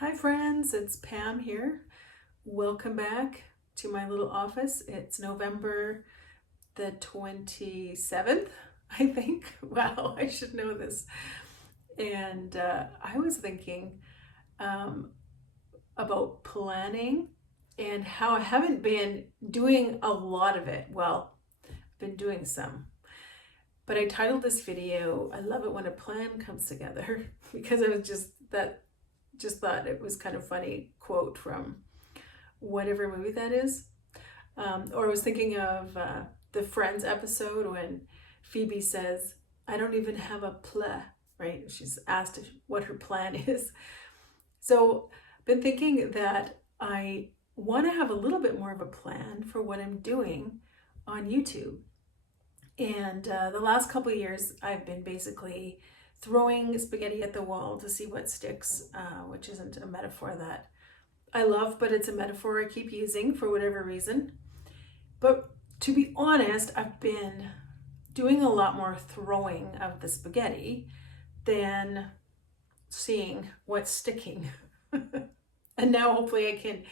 Hi friends, it's Pam here. Welcome back to my little office. It's November the 27th, I think. Wow, I should know this. And I was thinking um, about planning and how I haven't been doing a lot of it. Well, I've been doing some. But I titled this video, I love it when a plan comes together because I was just thought it was kind of funny quote from whatever movie that is. Or I was thinking of the Friends episode when Phoebe says, I don't even have a plan, right? She's asked what her plan is. So I've been thinking that I want to have a little bit more of a plan for what I'm doing on YouTube. And the last couple of years, I've been basically throwing spaghetti at the wall to see what sticks, which isn't a metaphor that I love, but it's a metaphor I keep using for whatever reason. But to be honest, I've been doing a lot more throwing of the spaghetti than seeing what's sticking. And now hopefully I can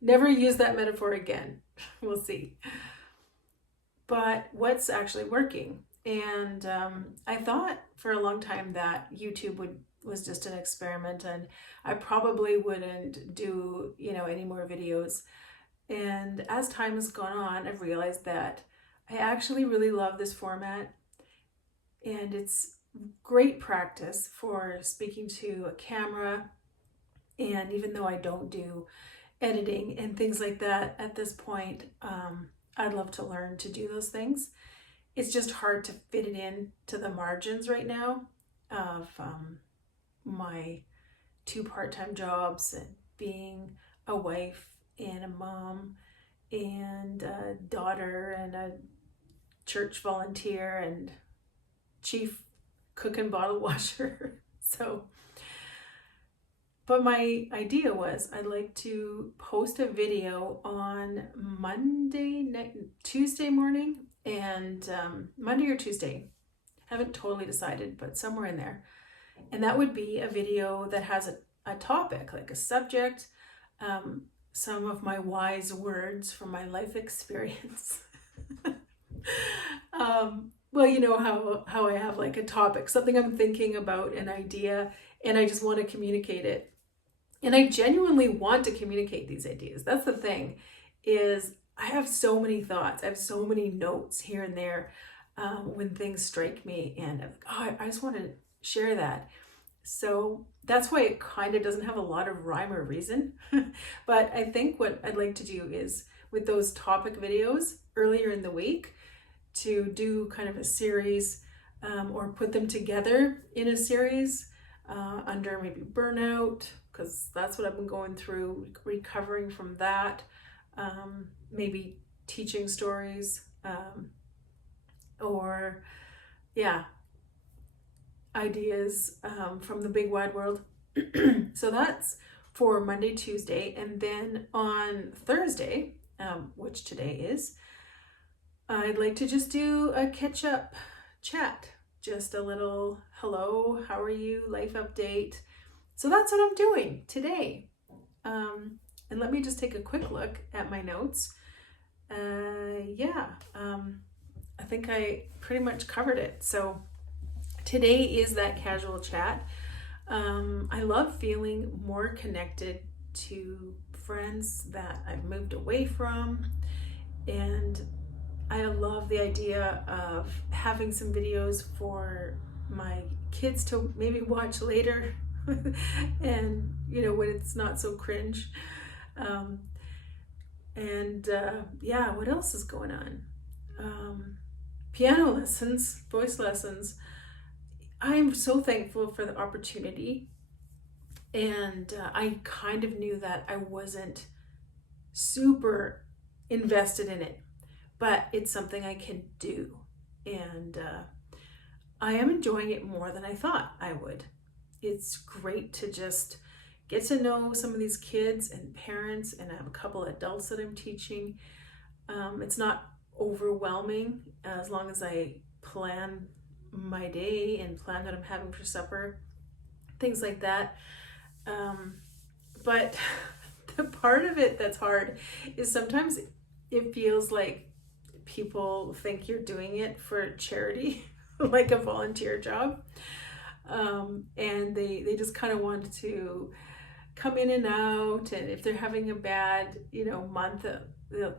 never use that metaphor again. We'll see. But what's actually working? And I thought for a long time that YouTube was just an experiment, and I probably wouldn't do any more videos. And as time has gone on, I've realized that I actually really love this format, and it's great practice for speaking to a camera. And even though I don't do editing and things like that at this point, I'd love to learn to do those things. It's just hard to fit it in to the margins right now of my two part-time jobs and being a wife and a mom and a daughter and a church volunteer and chief cook and bottle washer. But my idea was I'd like to post a video on Tuesday morning, and Monday or Tuesday. Haven't totally decided, but somewhere in there. And that would be a video that has a topic, like a subject, some of my wise words from my life experience. Well, you know how I have like a topic, something I'm thinking about, an idea, and I just want to communicate it. And I genuinely want to communicate these ideas. That's the thing, is I have so many thoughts. I have so many notes here and there when things strike me, and I'm like, oh, I just want to share that. So that's why it kind of doesn't have a lot of rhyme or reason. But I think what I'd like to do is with those topic videos earlier in the week to do kind of a series or put them together in a series under maybe burnout, because that's what I've been going through, recovering from that, maybe teaching stories, or ideas from the big wide world. So that's for Monday, Tuesday, and then on Thursday, which today is, I'd like to just do a catch-up chat, just a little hello, how are you, life update. So that's what I'm doing today. And let me just take a quick look at my notes. I think I pretty much covered it. So today is that casual chat. I love feeling more connected to friends that I've moved away from, and I love the idea of having some videos for my kids to maybe watch later and when it's not so cringe. What else is going on? Piano lessons, voice lessons. I'm so thankful for the opportunity, and I kind of knew that I wasn't super invested in it, but it's something I can do, and I am enjoying it more than I thought I would. It's great to just get to know some of these kids and parents, and I have a couple of adults that I'm teaching. It's not overwhelming as long as I plan my day and plan what I'm having for supper, things like that. But the part of it that's hard is sometimes it feels like people think you're doing it for charity, like a volunteer job. And they just kind of want to come in and out. And if they're having a bad, month,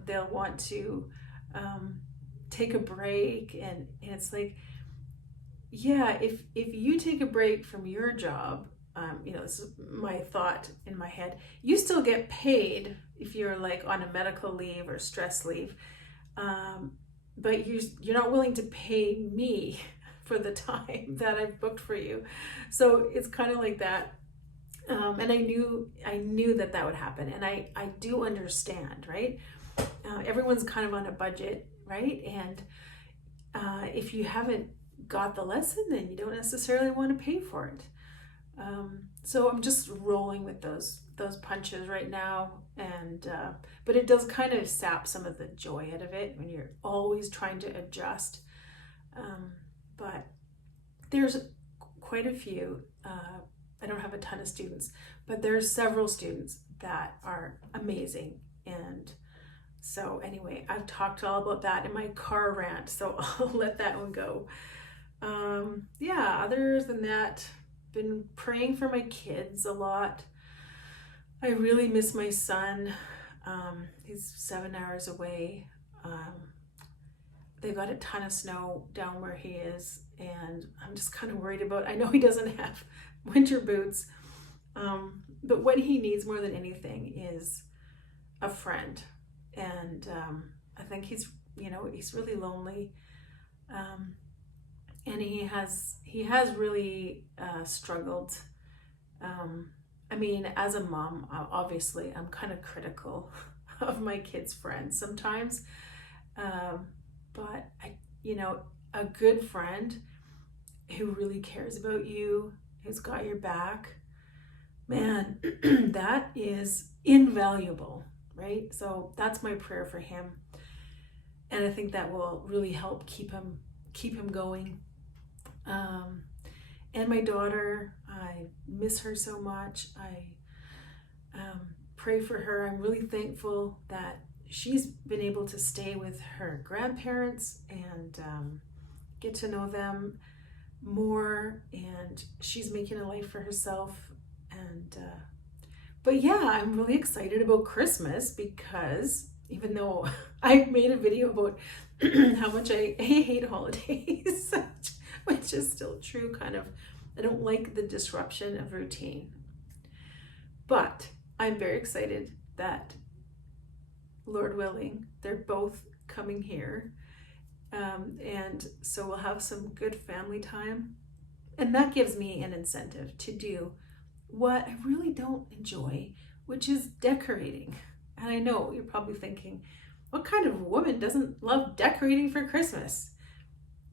they'll want to take a break. And it's like, yeah, if you take a break from your job, this is my thought in my head, you still get paid if you're like on a medical leave or stress leave, but you're not willing to pay me for the time that I've booked for you. So it's kind of like that. And I knew that would happen, and I do understand, right? Everyone's kind of on a budget, right? And if you haven't got the lesson, then you don't necessarily want to pay for it. So I'm just rolling with those punches right now, and but it does kind of sap some of the joy out of it when you're always trying to adjust. But there's quite a few. I don't have a ton of students, but there's several students that are amazing. And so anyway, I've talked all about that in my car rant, so I'll let that one go. Other than that, been praying for my kids a lot. I really miss my son. He's 7 hours away. They got a ton of snow down where he is, and I'm just kind of worried about, I know he doesn't have winter boots, but what he needs more than anything is a friend. And I think he's really lonely, and he has really struggled. As a mom, obviously I'm kind of critical of my kids' friends sometimes, but a good friend who really cares about you, who's got your back, man, that is invaluable, right? So that's my prayer for him, and I think that will really help keep him going. And my daughter, I miss her so much. I pray for her. I'm really thankful that she's been able to stay with her grandparents and get to know them more, and she's making a life for herself. And but yeah, I'm really excited about Christmas, because even though I made a video about how much I hate holidays, which is still true, kind of. I don't like the disruption of routine. But I'm very excited that, Lord willing, they're both coming here. And so we'll have some good family time. And that gives me an incentive to do what I really don't enjoy, which is decorating. And I know you're probably thinking, what kind of woman doesn't love decorating for Christmas?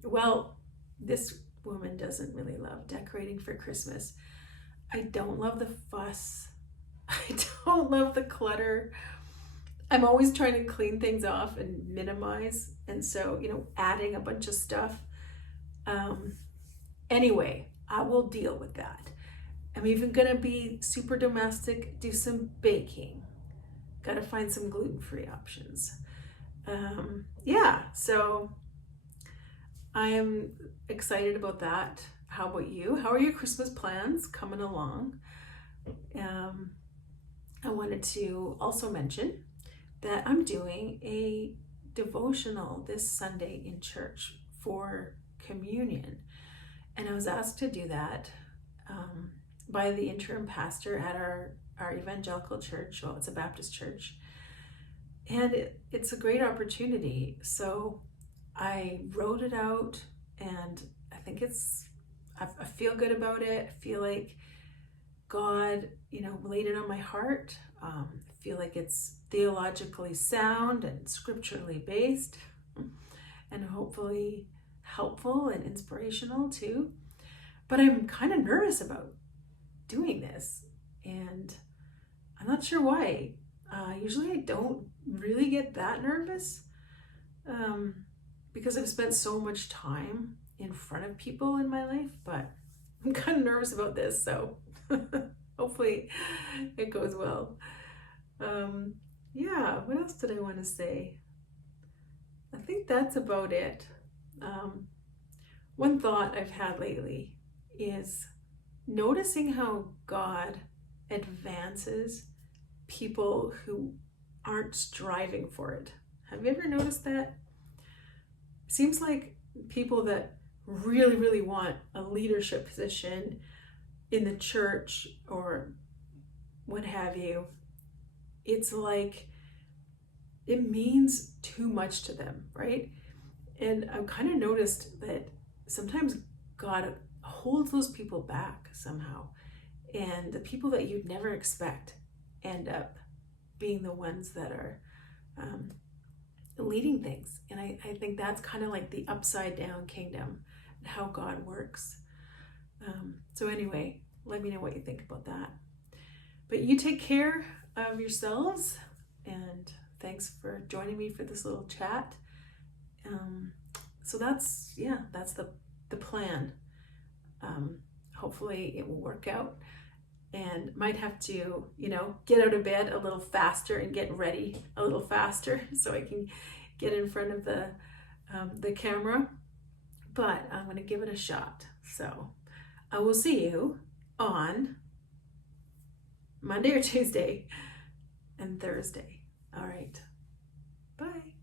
Well, this woman doesn't really love decorating for Christmas. I don't love the fuss. I don't love the clutter. I'm always trying to clean things off and minimize. And so, adding a bunch of stuff. Anyway, I will deal with that. I'm even going to be super domestic, do some baking. Got to find some gluten-free options. So I am excited about that. How about you? How are your Christmas plans coming along? I wanted to also mention that I'm doing a devotional this Sunday in church for communion. And I was asked to do that by the interim pastor at our evangelical church. Well, it's a Baptist church. And it's a great opportunity. So I wrote it out, and I think I feel good about it. I feel like God, laid it on my heart. I feel like it's theologically sound and scripturally based, and hopefully helpful and inspirational too. But I'm kind of nervous about doing this, and I'm not sure why. Usually I don't really get that nervous, because I've spent so much time in front of people in my life, but I'm kind of nervous about this, so hopefully hopefully it goes well. Yeah, what else did I want to say? I think that's about it. One thought I've had lately is noticing how God advances people who aren't striving for it. Have you ever noticed that? Seems like people that really, really want a leadership position in the church or what have you, it's like it means too much to them, right? And I've kind of noticed that sometimes God holds those people back somehow. And the people that you'd never expect end up being the ones that are leading things. And I think that's kind of like the upside down kingdom and how God works. So anyway, let me know what you think about that. But you take care of yourselves, and thanks for joining me for this little chat. So that's the plan. Hopefully it will work out, and might have to, get out of bed a little faster and get ready a little faster so I can get in front of the camera. But I'm going to give it a shot. So I will see you on Monday or Tuesday and Thursday. All right. Bye.